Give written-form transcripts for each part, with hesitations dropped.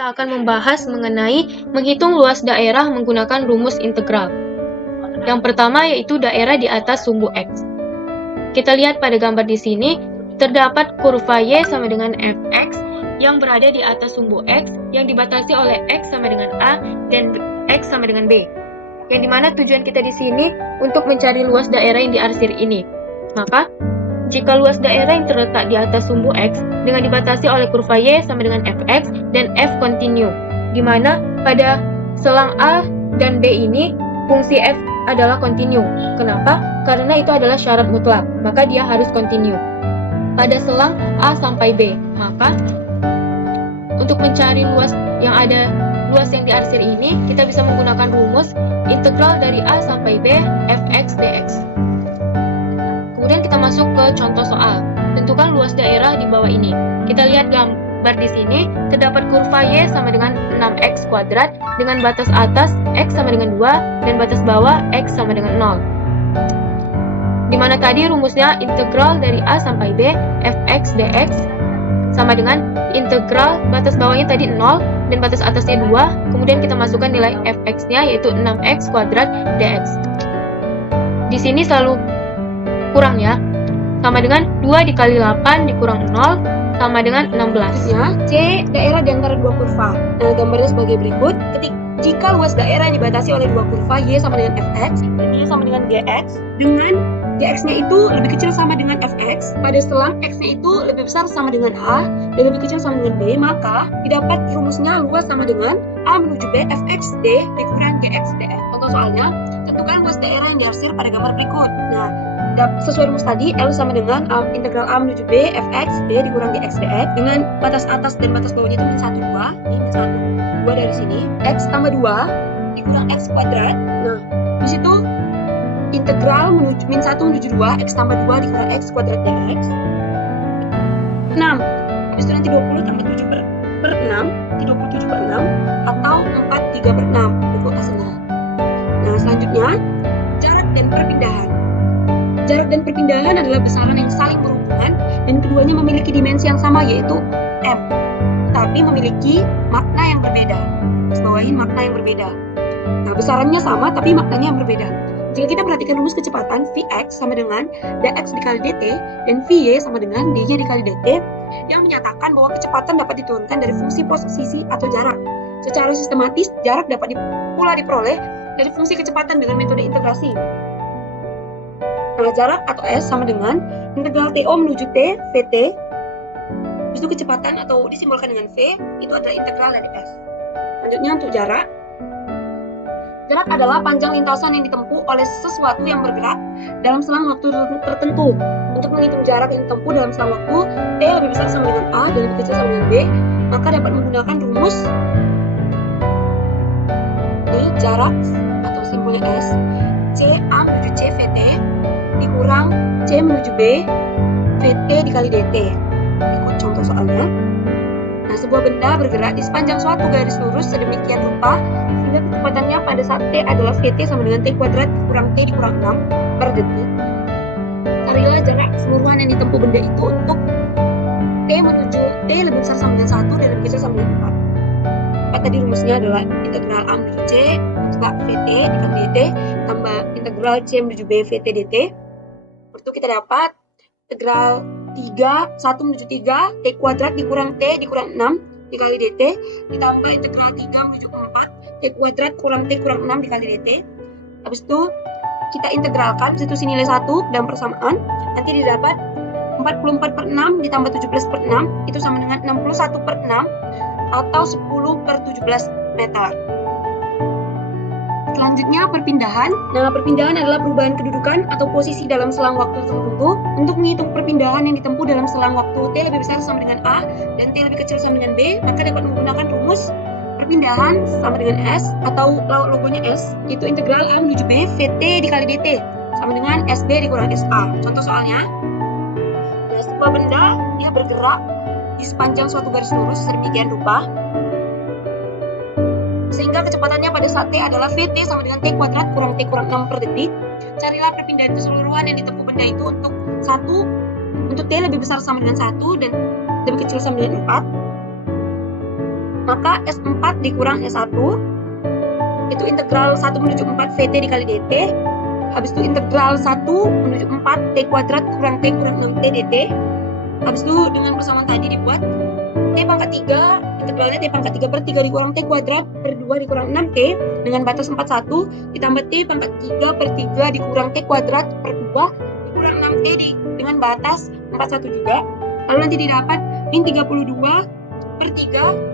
kita akan membahas mengenai menghitung luas daerah menggunakan rumus integral. Yang pertama yaitu daerah di atas sumbu X. Kita lihat pada gambar di sini, terdapat kurva Y sama dengan Fx yang berada di atas sumbu X yang dibatasi oleh X sama dengan A dan X sama dengan B. Yang dimana tujuan kita di sini untuk mencari luas daerah yang diarsir ini. Maka, jika luas daerah yang terletak di atas sumbu X dengan dibatasi oleh kurva Y sama dengan Fx dan F kontinu, di mana pada selang A dan B ini fungsi F adalah kontinu. Kenapa? Karena itu adalah syarat mutlak, maka dia harus kontinu pada selang A sampai B. Maka, untuk mencari luas yang diarsir ini, kita bisa menggunakan rumus integral dari A sampai B Fx dx. Kemudian kita masuk ke contoh soal. Tentukan luas daerah di bawah ini. Kita lihat gambar di sini, terdapat kurva Y sama dengan 6x kuadrat dengan batas atas X sama dengan 2 dan batas bawah X sama dengan 0. Dimana tadi rumusnya integral dari A sampai B Fx dx sama dengan integral batas bawahnya tadi 0 dan batas atasnya 2, kemudian kita masukkan nilai Fx-nya yaitu 6x kuadrat dx. Di sini selalu kurang ya, sama dengan 2 dikali 8 dikurang 0 sama dengan 16. Ya, C daerah di antara dua kurva. Nah, gambarnya sebagai berikut. Jika luas daerah yang dibatasi oleh dua kurva Y sama dengan Fx dan Y sama dengan Gx, dengan Gx-nya itu lebih kecil sama dengan Fx, pada selang X-nya itu lebih besar sama dengan A dan lebih kecil sama dengan B, maka didapat rumusnya luas sama dengan A menuju B Fx D dikurang Gx dx. Contoh soalnya, tentukan luas daerah yang diarsir pada gambar berikut. Nah, sesuai rumus tadi, L sama dengan integral A menuju B Fx D dikurang Gx dx dengan batas atas dan batas bawahnya itu min 1, 2, ini min 1, 2 dari sini, X tambah 2 dikurang X kuadrat. Nah, di situ integral menuju min 1 menuju 2, X tambah 2 dikurang X kuadrat dx. 6, habis itu nanti 20 tambah 7 per 6, nanti 27 per 6, atau 4, 3 per 6, bentuk hasilnya. Nah, selanjutnya, jarak dan perpindahan. Jarak dan perpindahan adalah besaran yang saling berhubungan dan keduanya memiliki dimensi yang sama yaitu M, tapi memiliki makna yang berbeda. Garis bawahin makna yang berbeda. Nah, besarannya sama tapi maknanya yang berbeda. Jika kita perhatikan rumus kecepatan Vx sama dengan dx dikali dt dan Vy sama dengan dy dikali dt yang menyatakan bahwa kecepatan dapat diturunkan dari fungsi posisi atau jarak. Secara sistematis, jarak dapat pula diperoleh dari fungsi kecepatan dengan metode integrasi. Nah, jarak atau S sama dengan integral TO menuju T, Vt. Habis itu kecepatan atau disimbolkan dengan V, itu adalah integral dari S. Selanjutnya untuk jarak. Jarak adalah panjang lintasan yang ditempuh oleh sesuatu yang bergerak dalam selang waktu tertentu. Untuk menghitung jarak yang ditempuh dalam selang waktu, T lebih besar sama dengan A dan lebih kecil sama dengan B, maka dapat menggunakan rumus ini jarak atau simbolnya S, C A menuju C Vt dikurang C menuju B Vt dikali dt. Ikut contoh soalnya. Nah, sebuah benda bergerak di sepanjang suatu garis lurus sedemikian rupa sehingga kecepatannya pada saat T adalah Vt sama dengan T kuadrat dikurang T dikurang 6 per detik. Carilah jarak keseluruhan yang ditempuh benda itu untuk T menuju T lebih besar sama dengan 1 dan lebih kecil sama dengan 4. Tadi rumusnya adalah integral A menuju C Vt dikali dt tambah integral C menuju B Vt dt. Itu kita dapat integral 1 menuju 3 T kuadrat dikurang T dikurang 6 dikali dt ditambah integral 3 menuju 4 T kuadrat kurang T kurang 6 dikali dt. Habis itu kita integralkan, habis itu sini nilai 1 dan persamaan, nanti didapat 44 per 6 ditambah 17 per 6 itu sama dengan 61 per 6 atau 10 per 17 meter. Selanjutnya perpindahan. Nah, perpindahan adalah perubahan kedudukan atau posisi dalam selang waktu tertentu. Untuk menghitung perpindahan yang ditempuh dalam selang waktu T lebih besar sama dengan A dan T lebih kecil sama dengan B, maka dapat menggunakan rumus perpindahan sama dengan S atau logonya S, itu integral A menuju B Vt dikali dt sama dengan SB dikurang SA. Contoh soalnya, nah, sebuah benda dia bergerak di sepanjang suatu garis lurus sedemikian rupa sehingga kecepatannya pada saat T adalah Vt sama dengan T kuadrat kurang T kurang 6 per detik. Carilah perpindahan keseluruhan yang ditempuh benda itu untuk T lebih besar sama dengan 1 dan lebih kecil sama dengan 4. maka S4 dikurang S1 itu integral 1 menuju 4 VT dikali DT. Habis itu integral 1 menuju 4 T kuadrat kurang T kurang 6 T DT. Habis itu dengan persamaan tadi dibuat T pangkat 3, integralnya T pangkat 3 per 3 dikurang T kuadrat per 2 dikurang 6T dengan batas 41 ditambah T pangkat 3 per 3 dikurang T kuadrat per 2 dikurang 6T dengan batas 41 juga. Lalu nanti didapat min 32 per 3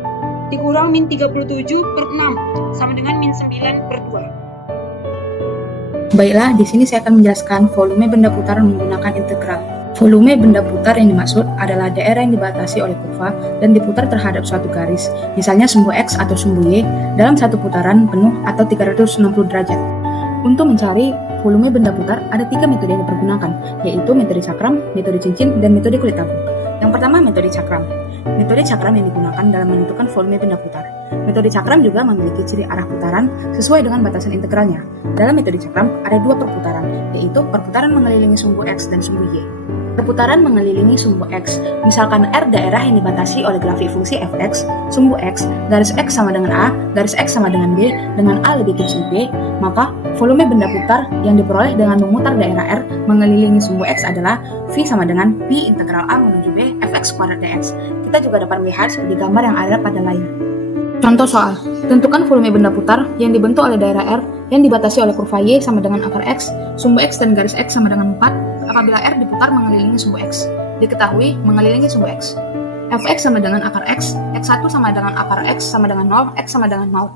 dikurang min 37 per 6 sama dengan min 9 per 2. Baiklah, di sini saya akan menjelaskan volume benda putar menggunakan integral. Volume benda putar yang dimaksud adalah daerah yang dibatasi oleh kurva dan diputar terhadap suatu garis, misalnya sumbu X atau sumbu Y, dalam satu putaran penuh atau 360 derajat. Untuk mencari volume benda putar, ada 3 metode yang dipergunakan, yaitu metode cakram, metode cincin, dan metode kulit tabung. Yang pertama, metode cakram. Metode cakram yang digunakan dalam menentukan volume benda putar. Metode cakram juga memiliki ciri arah putaran sesuai dengan batasan integralnya. Dalam metode cakram ada 2 perputaran, yaitu perputaran mengelilingi sumbu X dan sumbu Y. Perputaran mengelilingi sumbu X, misalkan R daerah yang dibatasi oleh grafik fungsi fx, sumbu X, garis X sama dengan A, garis X sama dengan B, dengan A lebih kecil B, maka volume benda putar yang diperoleh dengan memutar daerah R mengelilingi sumbu X adalah V sama dengan P integral A menuju B fx kuadrat dx. Kita juga dapat melihat seperti gambar yang ada pada layar. Contoh soal, tentukan volume benda putar yang dibentuk oleh daerah R yang dibatasi oleh kurva Y sama dengan akar X, sumbu X dan garis X sama dengan 4, apabila R diputar mengelilingi sumbu X. Diketahui mengelilingi sumbu X. Fx sama dengan akar X, X1 sama dengan akar X sama dengan 0, X sama dengan 0.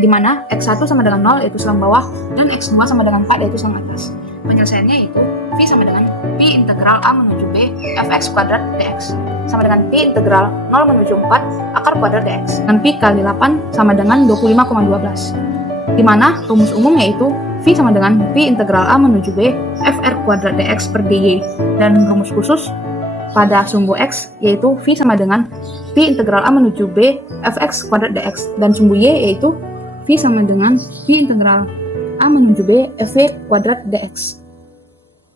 Di mana X1 sama dengan 0 yaitu selang bawah dan X2 sama dengan 4 yaitu selang atas. Penyelesaiannya yaitu V sama dengan P integral A menuju B fx kuadrat dx sama dengan P integral 0 menuju 4 akar kuadrat dx. Dan P kali 8 sama dengan 25,12. Di mana rumus umum yaitu V sama dengan P integral A menuju B fr kuadrat dx per dy. Dan rumus khusus pada sumbu X yaitu V sama dengan P integral A menuju B fx kuadrat dx. Dan sumbu Y yaitu V sama dengan P integral A menuju B fv kuadrat dx.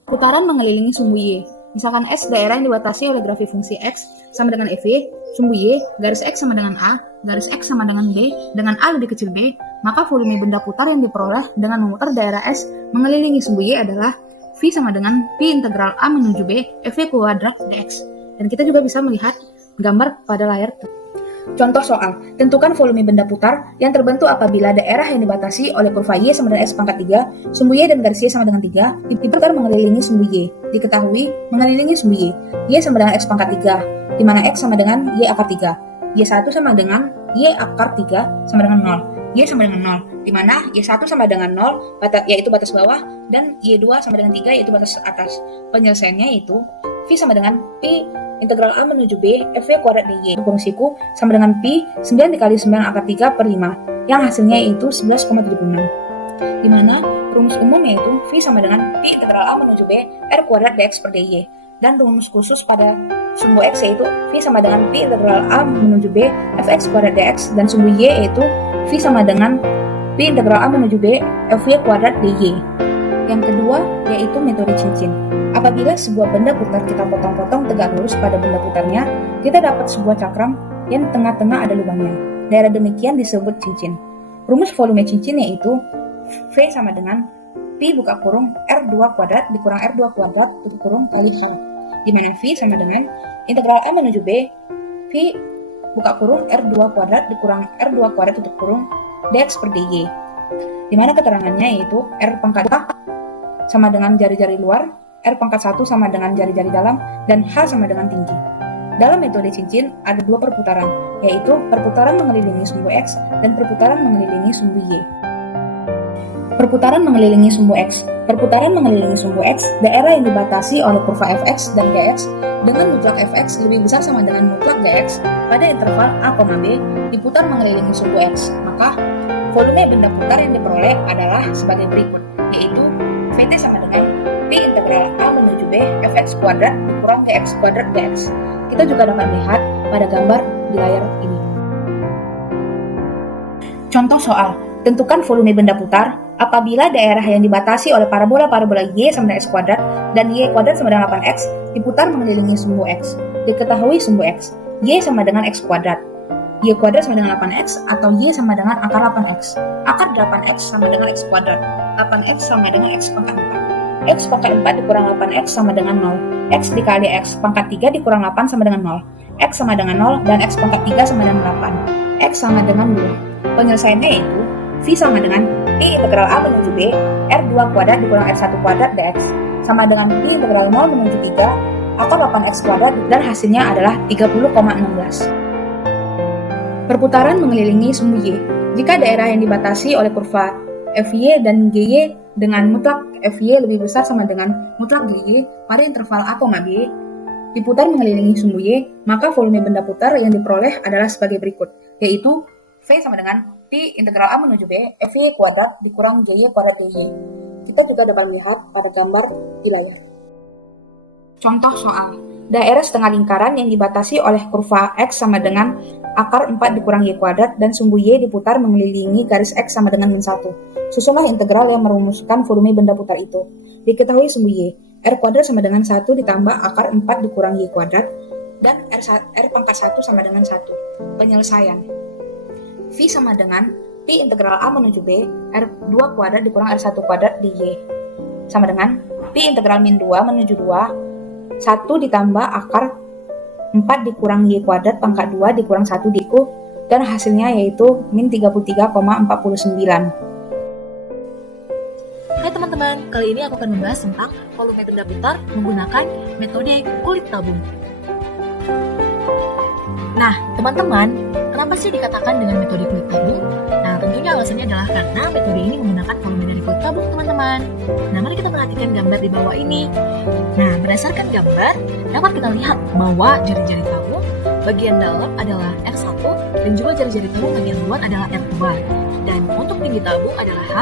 Putaran mengelilingi sumbu Y. Misalkan S daerah yang dibatasi oleh grafik fungsi X sama dengan EV, sumbu Y, garis X sama dengan A, garis X sama dengan B, dengan A lebih kecil B, maka volume benda putar yang diperoleh dengan memutar daerah S mengelilingi sumbu Y adalah V sama dengan P integral A menuju B fv kuadrat dx. Dan kita juga bisa melihat gambar pada layar. Contoh soal, tentukan volume benda putar yang terbentuk apabila daerah yang dibatasi oleh kurva Y sama dengan X pangkat 3, sumbu Y dan garis Y sama dengan 3, diputar mengelilingi sumbu Y. Diketahui mengelilingi sumbu Y sama dengan X pangkat 3, di mana X sama dengan Y akar 3, Y1 sama dengan Y akar 3 sama dengan 0, Y sama dengan 0, di mana Y1 sama dengan 0, yaitu batas bawah, dan Y2 sama dengan 3, yaitu batas atas. Penyelesaiannya yaitu V sama dengan P integral A menuju B fv kuadrat dy. Fungsiku sama dengan Pi 9 dikali 9 akar 3 per 5 yang hasilnya yaitu 11,76. Di mana rumus umum yaitu V sama dengan Pi integral A menuju B r kuadrat dx per dy. Dan rumus khusus pada sumbu X yaitu V sama dengan Pi integral A menuju B fx kuadrat dx. Dan sumbu Y yaitu V sama dengan Pi integral A menuju B fv kuadrat dy. Yang kedua yaitu metode cincin. Apabila sebuah benda putar kita potong-potong tegak lurus pada benda putarnya, kita dapat sebuah cakram yang tengah-tengah ada lubangnya. Daerah demikian disebut cincin. Rumus volume cincin yaitu V sama dengan Pi buka kurung R2 kuadrat dikurang R2 kuadrat tutup kurung kali H. Di mana V sama dengan integral A menuju B Pi buka kurung R2 kuadrat dikurang R2 kuadrat tutup kurung dx per dy. Di mana keterangannya yaitu R pangkat 2 sama dengan jari-jari luar, R pangkat 1 sama dengan jari-jari dalam, dan H sama dengan tinggi. Dalam metode cincin ada 2 perputaran, yaitu perputaran mengelilingi sumbu X dan perputaran mengelilingi sumbu Y. Perputaran mengelilingi sumbu X. Perputaran mengelilingi sumbu X, daerah yang dibatasi oleh kurva fx dan gx dengan mutlak fx lebih besar sama dengan mutlak gx pada interval A, B diputar mengelilingi sumbu X. Maka volume benda putar yang diperoleh adalah sebagai berikut, yaitu Vt sama dengan P integral A menuju B fx kuadrat kurang gx kuadrat dx. Kita juga dapat melihat pada gambar di layar ini. Contoh soal, tentukan volume benda putar apabila daerah yang dibatasi oleh parabola Y sama dengan X kuadrat dan Y kuadrat sama dengan 8X diputar mengelilingi sumbu X. Diketahui sumbu X, Y sama dengan X kuadrat. Y kuadrat sama dengan 8x atau Y sama dengan akar 8x. Akar 8x sama dengan x kuadrat. 8x sama dengan x pangkat 4. X pangkat 4 dikurang 8x sama dengan 0. X dikali x pangkat 3 dikurang 8 sama dengan 0. X sama dengan 0 dan x pangkat 3 sama dengan 8. X sama dengan 2. Penyelesaiannya yaitu V sama dengan P integral A menuju B R2 kuadrat dikurang R1 kuadrat dx sama dengan P integral 0 menuju 3 akar 8x kuadrat dan hasilnya adalah 30,16. Perputaran mengelilingi sumbu Y. Jika daerah yang dibatasi oleh kurva FY dan GY dengan mutlak FY lebih besar sama dengan mutlak GY pada interval A, B diputar mengelilingi sumbu Y, maka volume benda putar yang diperoleh adalah sebagai berikut, yaitu V sama dengan P integral A menuju B FY kuadrat dikurang JY kuadrat DY. Kita juga dapat melihat pada gambar di layar. Contoh soal. Daerah setengah lingkaran yang dibatasi oleh kurva X sama dengan akar 4 dikurang Y kuadrat dan sumbu Y diputar mengelilingi garis X sama dengan min 1. Susunlah integral yang merumuskan volume benda putar itu. Diketahui sumbu Y, R kuadrat sama dengan 1 ditambah akar 4 dikurang Y kuadrat dan R pangkat 1 sama dengan 1. Penyelesaian. V sama dengan P integral A menuju B R2 kuadrat dikurang R1 kuadrat dy sama dengan P integral min 2 menuju 2 1 ditambah akar 4 dikurang Y kuadrat pangkat 2 dikurang 1 diku dan hasilnya yaitu min 33,49. Hai teman-teman, kali ini aku akan membahas tentang volume benda putar menggunakan metode kulit tabung. Nah, teman-teman, kenapa sih dikatakan dengan metode kulit tabung? Nah, tentunya alasannya adalah karena metode ini menggunakan volume dari kulit tabung, teman-teman. Nah, mari kita perhatikan gambar di bawah ini. Nah, berdasarkan gambar, dapat kita lihat bahwa jari-jari tabung bagian dalam adalah R1 dan juga jari-jari tabung bagian luar adalah R2. Dan untuk tinggi tabung adalah H,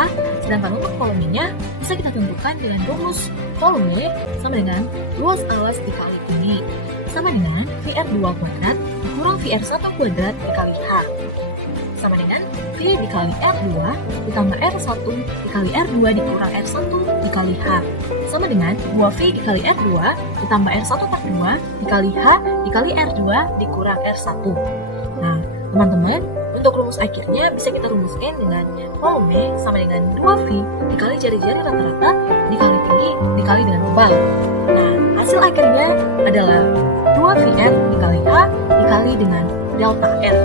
sedangkan untuk volumenya bisa kita tentukan dengan rumus volume sama dengan luas alas dikali tinggi sama dengan VR2 kuadrat dikurang VR1 kuadrat dikali H sama dengan V dikali R2 ditambah R1 dikali R2 dikurang R1 dikali H sama dengan 2V dikali R2 ditambah R1 per 2 dikali H dikali R2 dikurang R1. Nah, teman-teman, untuk rumus akhirnya bisa kita rumuskan dengan volume sama dengan 2V dikali jari-jari rata-rata dikali tinggi dikali dengan tebal. Nah, hasil akhirnya adalah 2VR dikali H dikali dengan delta R.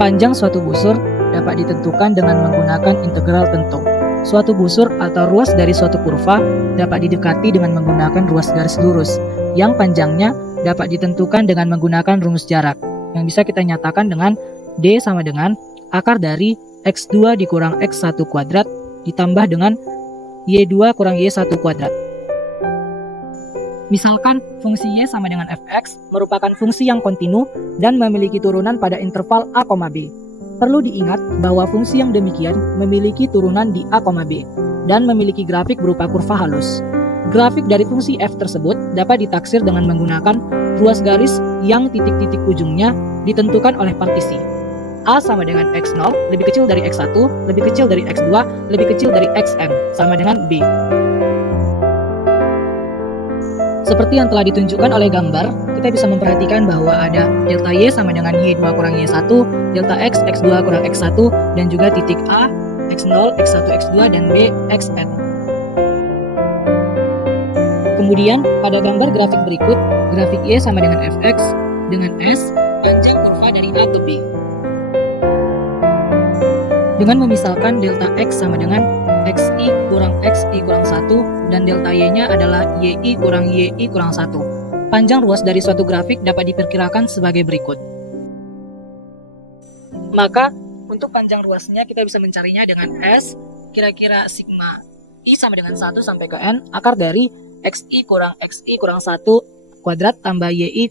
Panjang suatu busur dapat ditentukan dengan menggunakan integral tentu. Suatu busur atau ruas dari suatu kurva dapat didekati dengan menggunakan ruas garis lurus, yang panjangnya dapat ditentukan dengan menggunakan rumus jarak, yang bisa kita nyatakan dengan D sama dengan akar dari X2 dikurang X1 kuadrat ditambah dengan Y2 kurang Y1 kuadrat. Misalkan fungsi Y sama dengan fx merupakan fungsi yang kontinu dan memiliki turunan pada interval A, B. Perlu diingat bahwa fungsi yang demikian memiliki turunan di A, B dan memiliki grafik berupa kurva halus. Grafik dari fungsi f tersebut dapat ditaksir dengan menggunakan ruas garis yang titik-titik ujungnya ditentukan oleh partisi. A sama dengan X0 lebih kecil dari X1, lebih kecil dari X2, lebih kecil dari Xn sama dengan B. Seperti yang telah ditunjukkan oleh gambar, kita bisa memperhatikan bahwa ada delta Y sama dengan Y2 kurang Y1, delta X, X2 kurang X1, dan juga titik A, X0, X1, X2, dan B, Xn. Kemudian, pada gambar grafik berikut, grafik Y sama dengan Fx dengan S, panjang kurva dari A ke B. Dengan memisalkan delta X sama dengan XI kurang 1 dan delta Y-nya adalah YI kurang 1. Panjang ruas dari suatu grafik dapat diperkirakan sebagai berikut. Maka, untuk panjang ruasnya kita bisa mencarinya dengan S, kira-kira sigma I sama dengan 1 sampai ke N, akar dari XI kurang 1 kuadrat tambah YI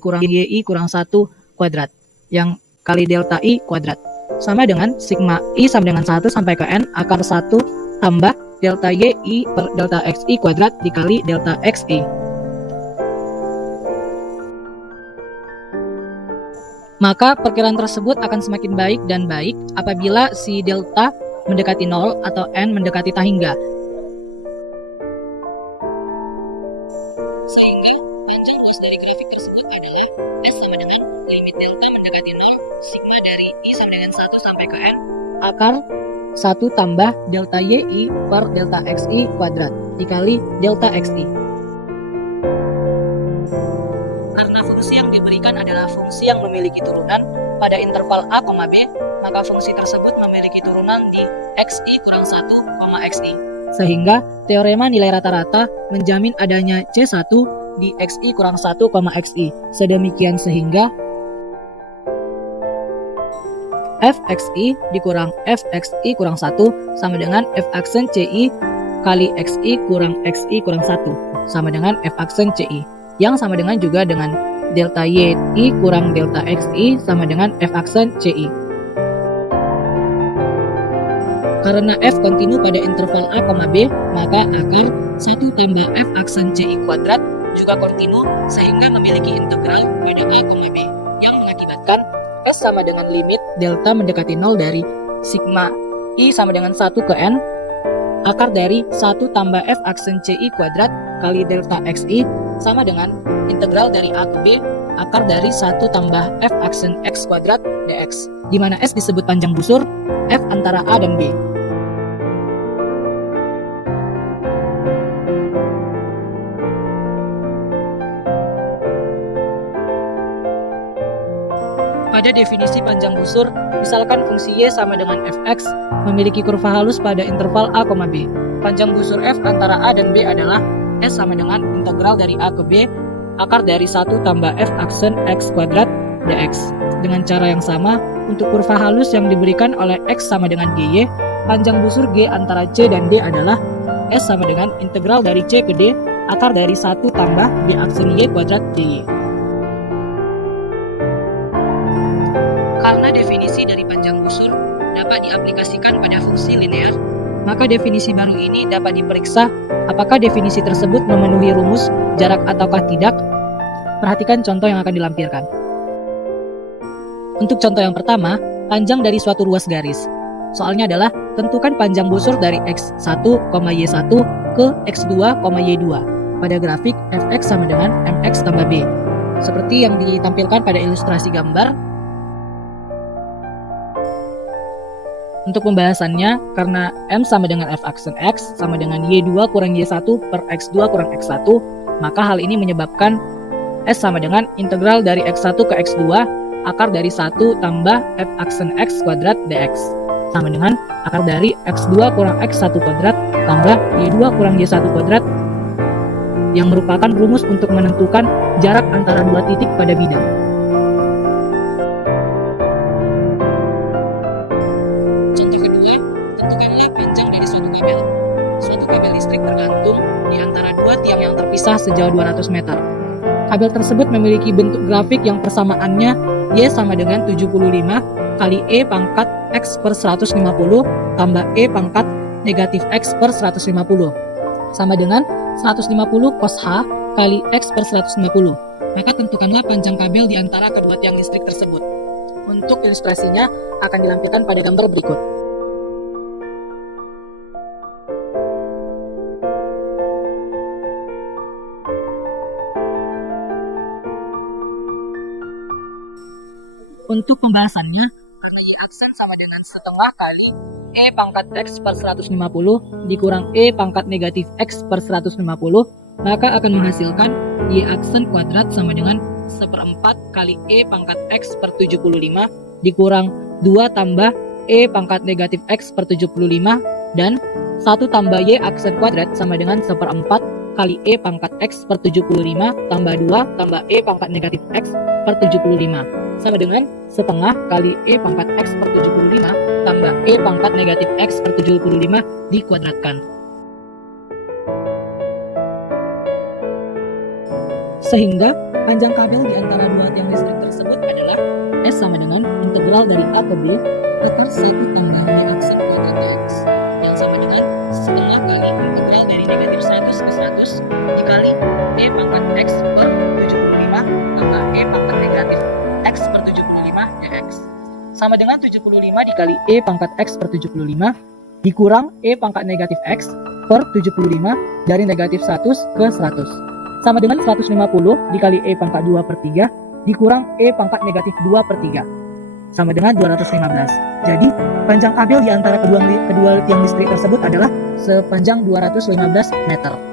kurang 1 kuadrat, yang kali delta I kuadrat. Sama dengan sigma I sama dengan 1 sampai ke N, akar 1 tambah delta YI per delta XI kuadrat dikali delta XI. Maka perkiraan tersebut akan semakin baik dan baik apabila si delta mendekati 0 atau N mendekati tahingga. Sehingga panjang ruas dari grafik tersebut adalah delta mendekati 0, sigma dari I sama dengan 1 sampai ke N, akar 1 tambah delta YI per delta XI kuadrat dikali delta XI. Karena fungsi yang diberikan adalah fungsi yang memiliki turunan pada interval A, B, maka fungsi tersebut memiliki turunan di XI kurang 1, XI. Sehingga teorema nilai rata-rata menjamin adanya C1 di XI kurang 1, XI. Sedemikian sehingga Fxi dikurang Fxi kurang 1 sama dengan F aksen Ci kali Xi kurang Xi kurang 1 sama dengan F aksen Ci, yang sama dengan juga dengan delta Yi kurang delta Xi sama dengan F aksen Ci. Karena F kontinu pada interval A, B, maka akar 1 tambah F aksen Ci kuadrat juga kontinu sehingga memiliki integral pada A, B yang mengakibatkan S sama dengan limit delta mendekati 0 dari sigma I sama dengan 1 ke N akar dari 1 tambah F aksen Ci kuadrat kali delta Xi sama dengan integral dari A ke B akar dari 1 tambah F aksen X kuadrat dx, di mana S disebut panjang busur F antara A dan B. Pada definisi panjang busur, misalkan fungsi Y sama dengan Fx memiliki kurva halus pada interval A, B. Panjang busur F antara A dan B adalah S sama dengan integral dari A ke B akar dari 1 tambah F aksen X kuadrat dx. Dengan cara yang sama, untuk kurva halus yang diberikan oleh X sama dengan GY, panjang busur G antara C dan D adalah S sama dengan integral dari C ke D akar dari 1 tambah D aksen Y kuadrat DY. Karena definisi dari panjang busur dapat diaplikasikan pada fungsi linear, maka definisi baru ini dapat diperiksa apakah definisi tersebut memenuhi rumus jarak ataukah tidak. Perhatikan contoh yang akan dilampirkan. Untuk contoh yang pertama, panjang dari suatu ruas garis. Soalnya adalah tentukan panjang busur dari X1, Y1 ke X2, Y2 pada grafik Fx sama dengan Mx tambah B. Seperti yang ditampilkan pada ilustrasi gambar. Untuk pembahasannya, karena M sama dengan F aksen X sama dengan Y2 kurang Y1 per X2 kurang X1, maka hal ini menyebabkan S sama dengan integral dari X1 ke X2 akar dari 1 tambah F aksen X kuadrat dx sama dengan akar dari X2 kurang X1 kuadrat tambah Y2 kurang Y1 kuadrat yang merupakan rumus untuk menentukan jarak antara dua titik pada bidang. Contoh kedua, tentukanlah panjang dari suatu kabel. Suatu kabel listrik tergantung di antara dua tiang yang terpisah sejauh 200 meter. Kabel tersebut memiliki bentuk grafik yang persamaannya Y sama dengan 75 kali E pangkat X per 150 tambah E pangkat negatif X per 150 sama dengan 150 cos H kali X per 150. Maka tentukanlah panjang kabel di antara kedua tiang listrik tersebut. Untuk ilustrasinya akan dilampirkan pada gambar berikut. Untuk pembahasannya, karena Y aksen sama dengan setengah kali E pangkat X per 150 dikurang E pangkat negatif X per 150, maka akan menghasilkan Y aksen kuadrat sama dengan 1/4 kali E pangkat X per 75 dikurang 2 tambah E pangkat negatif X per 75 dan 1 tambah Y aksen kuadrat sama dengan 1/4 kali E pangkat X per 75 tambah 2 tambah E pangkat negatif X per 75 sama dengan setengah kali E pangkat X per 75 tambah E pangkat negatif X per 75 dikuadratkan. Sehingga panjang kabel di antara dua tiang listrik tersebut adalah S sama dengan integral dari A ke B akar 1 tambah Y aksen kuadrat X yang sama dengan setengah kali integral dari negatif 100 ke 100 dikali E pangkat X per 75 tambah E pangkat negatif X per 75 dx sama dengan 75 dikali E pangkat X per 75 dikurang E pangkat negatif X per 75 dari negatif 100 ke 100 sama dengan 150 dikali E pangkat 2 per 3 dikurang E pangkat negatif 2/3 sama dengan 215. Jadi panjang kabel di antara kedua tiang listrik tersebut adalah sepanjang 215 meter.